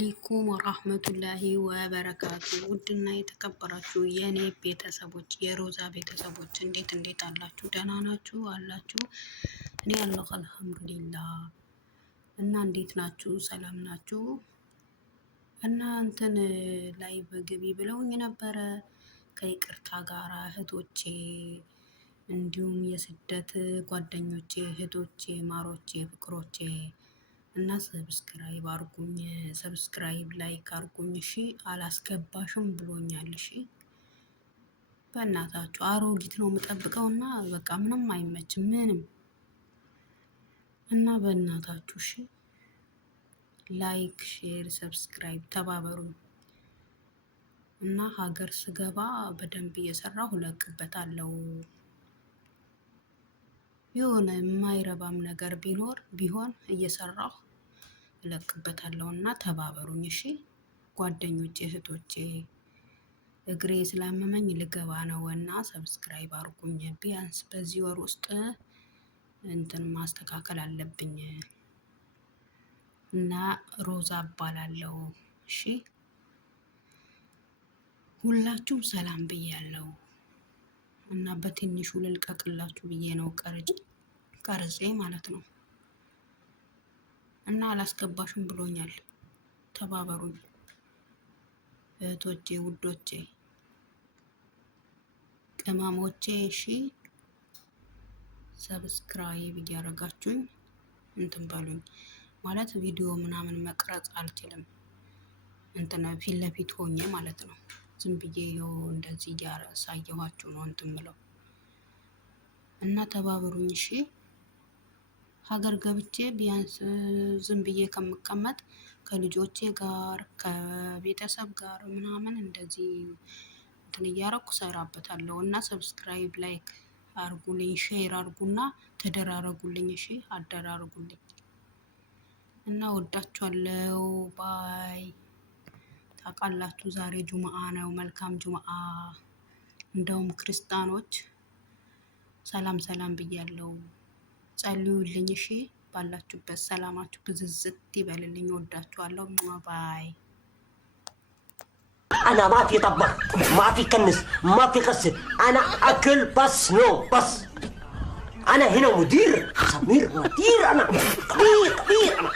አለይኩም ወራህመቱላሂ ወበረካቱ። ውድና የተከበራችሁ የኔ ቤተሰቦች የሮዛ ቤተሰቦች እንዴት አላችሁ? ደህና ናችሁ አላችሁ? እኔ ያለሁ አልሐምዱሊላህ። እና እንዴት ናችሁ? ሰላም ናችሁ? እና እንትን ላይ በግቢ ብለውኝ ነበረ ከይቅርታ ጋር እህቶቼ፣ እንዲሁም የስደት ጓደኞቼ፣ እህቶቼ፣ ማሮቼ፣ ፍቅሮቼ እና ሰብስክራይብ አርጉኝ፣ ሰብስክራይብ ላይክ አርጉኝ። እሺ አላስገባሽም ብሎኛል። እሺ በእናታችሁ አሮጊት ነው የምጠብቀው እና በቃ ምንም አይመችም ምንም። እና በእናታችሁ እሺ ላይክ፣ ሼር፣ ሰብስክራይብ ተባበሩኝ። እና ሀገር ስገባ በደንብ እየሰራሁ እለቅበታለሁ። የሆነ የማይረባም ነገር ቢሆን እየሰራሁ እለቅበታለሁ እና ተባበሩኝ። እሺ ጓደኞቼ፣ እህቶቼ፣ እግሬ ስላመመኝ ልገባ ነው እና ሰብስክራይብ አርጉኝ። ቢያንስ በዚህ ወር ውስጥ እንትን ማስተካከል አለብኝ እና ሮዛ እባላለሁ። እሺ ሁላችሁም ሰላም ብያለሁ እና በትንሹ ልልቀቅላችሁ ብዬ ነው ቀርጬ ማለት ነው። እና አላስገባሽም ብሎኛል። ተባበሩኝ እህቶቼ፣ ውዶቼ፣ ቅመሞቼ። እሺ ሰብስክራይብ እያደረጋችሁኝ እንትን በሉኝ። ማለት ቪዲዮ ምናምን መቅረጽ አልችልም፣ እንትን ፊት ለፊት ሆኜ ማለት ነው። ዝም ብዬ ይኸው እንደዚህ እያሳየኋችሁ ነው እንትን ብለው እና ተባበሩኝ። እሺ ሀገር ገብቼ ቢያንስ ዝም ብዬ ከምቀመጥ ከልጆቼ ጋር ከቤተሰብ ጋር ምናምን እንደዚህ እንትን እያረኩ ሰራበታለሁ። እና ሰብስክራይብ ላይክ አርጉልኝ፣ ሼር አርጉና ተደራረጉልኝ። እሺ አደራረጉልኝ እና ወዳችኋለሁ። ባይ። ታውቃላችሁ ዛሬ ጁምአ ነው። መልካም ጁምአ። እንደውም ክርስቲያኖች ሰላም ብያለሁ። ጸልዩልኝ እሺ። ባላችሁበት ሰላማችሁ ብዝዝት ይበልልኝ። ወዳችኋለሁ። ባይ። أنا ما في طبخ، ما في كنس، ما في غسل، أنا أكل بس نوم بس. أنا هنا مدير، سمير مدير. أنا كبير أنا.